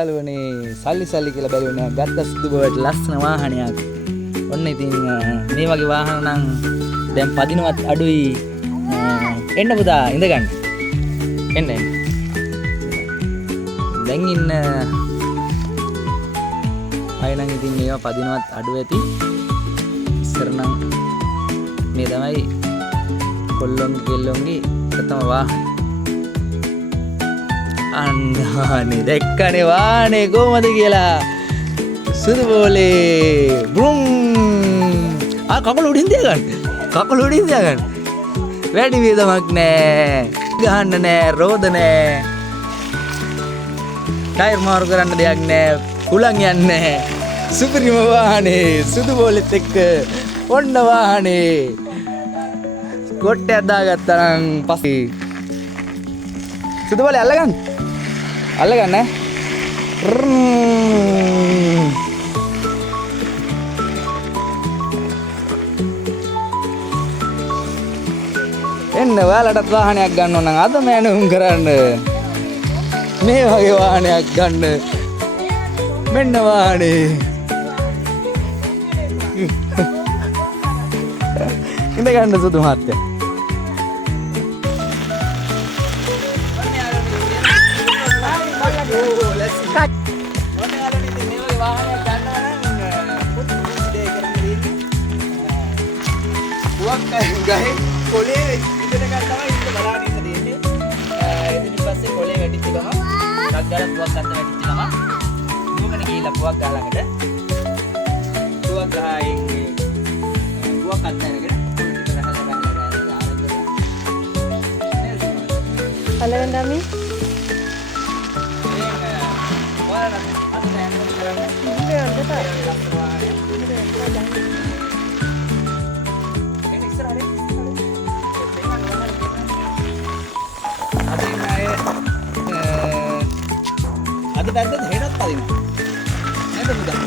යාළුවනේ සල්ලි කියලා බැලුවේ නෑ. ගත්ත සුදු බවට ලස්සන වාහනයක්. ඔන්න ඉතින් මේ වගේ වාහන නම් දැන් පදිනවත් අඩුයි. එන්න පුතා ඉඳගන්න. එන්න. දැන් ඉන්න අය නම් ඉතින් මේවා පදිනවත් අඩු ඇති. ඉස්සර නම් මේ තමයි කොල්ලොන්ගේ කෙල්ලොන්ගේ ප්‍රථම වාහන. අන්නේ දැක්කනේ වාහනේ කොහමද කියලා සුදු බෝලේ බ්‍රුම් කකුල උඩින් තියාගන්න වැඩි වේදමක් නෑ ගහන්න නෑ රෝද නෑ ටයර් මාරු කරන්න දෙයක් නෑ කුලන් යන්නේ සුපිරිම වාහනේ සුදු බෝලෙත් එක්ක ඔන්න වාහනේ කොට්ටයක් දාගත්තා නම් පස්සේ සුදු බෝලේ අල්ලගන්න එන්න ඔයාලටත් වාහනයක් ගන්න ඕන නම් අද මෑනුම් කරන්න මේ වගේ වාහනයක් ගන්න මෙන්න වාහනේ ඉඳ ගන්න සුදු මහත්තයා ගහේ කොලේ ඉඳන ගන්න තමයි ඉන්න බලාගෙන ඉන්න දෙන්නේ. එතනින් පස්සේ කොලේ වැටිච්ච ගම ටක් ගාලා පුවක් අත වැටිච්ච ගම දුවගෙන ගිහිල්ලා පුවක් ගහ ළඟට පුවක් ගහයෙන් පුවක් අත අරගෙන අල්ලගෙන දැම්මේ අද පැත්තට හෙටත් පදිනවා නේද පුතා?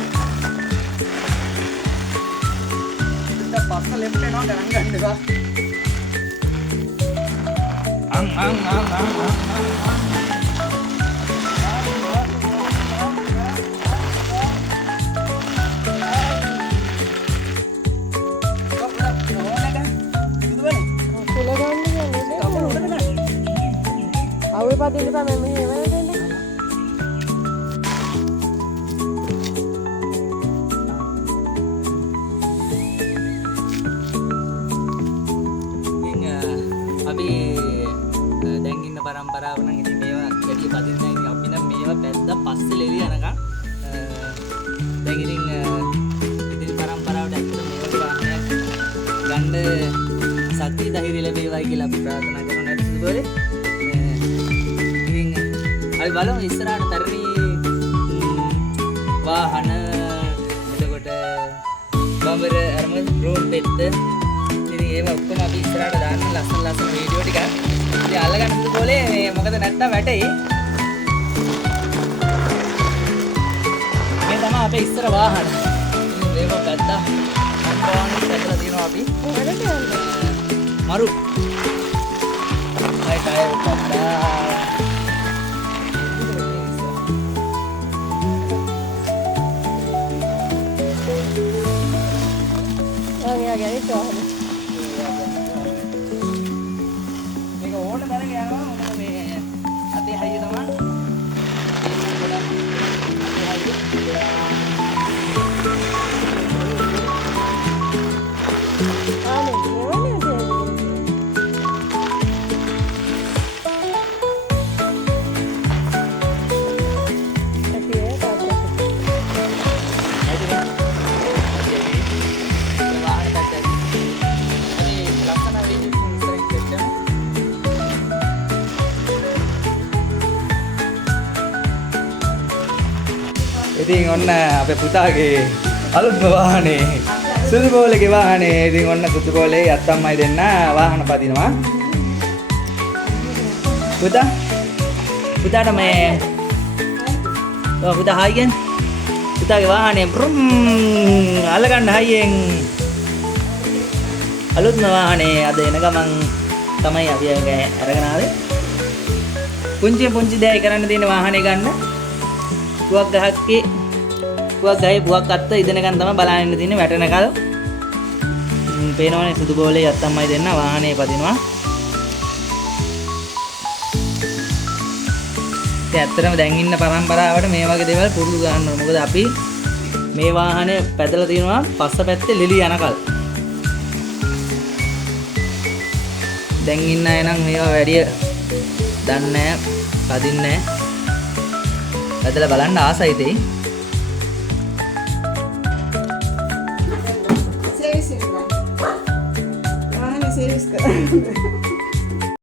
ඉතින් පස්ස ලෙෆ්ට් එනවා ගණන් ගන්න එපා. අං අවුල් පදින්න තමයි මෙහෙම වෙන්නේ. අපි දැන් ඉන්න පරම්පරාව නම් ඉතින් මේවා වැඩි පදින්නේ නැහැ. අපි නම් මේවා පැද්දා පස්සේ ලෙලිය යනකම් දැන් ඉතින් ඉතින් පරම්පරාවට ඇත්තට මේවා වාහනයක් ගන්න සත්‍ය ධෛර්ය ලැබේවයි කියලා අපි ප්‍රාර්ථනා කරනවා නේද සුදු බෝලේ? ඉතින් අපි බලමු ඉස්සරහට තරණී වාහන එතකොට බම්බර අරමුණු රෝඩ් පෙත්ත ඒවා ඔක්කොම අපි ඉස්සරහට දාන්න ලස්සන වීඩියෝ ටික. ඉතින් අල්ලගන්න සුදු බෝලේ මේ මොකද නැත්තම් වැටෙයි. මේ තමයි අපේ ඉස්සර වාහන. ඉතින් මේක පැද්දා අම්පාවන්නේ පැදලා තියෙනවා අපි. මරු. අය ටයර් පැද්දා. ඕන දැනගෙන යනවා මොකද මේ අතේ හයිය තමයි ඉතින් ඔන්න අපේ පුතාගේ අලුත්ම වාහනේ සුදු බෝලේගේ වාහනේ. ඉතින් ඔන්න සුදු බෝලේ අත්තම්මයි දෙන්න වාහන පදිනවා. පුතාට මේ පුතා හයියෙන් පුතාගේ වාහනේ බ්‍රුම් අල්ලගන්න හයියෙන් අලුත්ම වාහනේ අද එන ගමන් තමයි අපි අරගෙන ආවේ. පුංචි දෑයි කරන්න තියෙන වාහනේ ගන්න. පුවක් ගහක්ගේ පුවක් ගහේ පුවක් අත්ත ඉදෙනකන් තමයි බලන්න ඉන්න තියෙන්නේ වැටෙනකල්. පේනවනේ සුදු බෝලේ අත්තම්මයි දෙන්න වාහනේ පදිනවා. ඉතින් ඇත්තටම දැන් ඉන්න පරම්පරාවට මේ වගේ දේවල් පුරුදු ගන්න ඕනේ. මොකද අපි මේ වාහනේ පැදලා තියෙනවා පස්ස පැත්තේ ලෙලි යනකල්. දැන් ඉන්න අය නම් මේවා වැඩි දන්නේ නැහැ, පදින්නේ නැහැ. පැදලා බලන්න ආසයි තේ. සර්විස් කරනවා. වාහනේ සර්විස් කරනවා.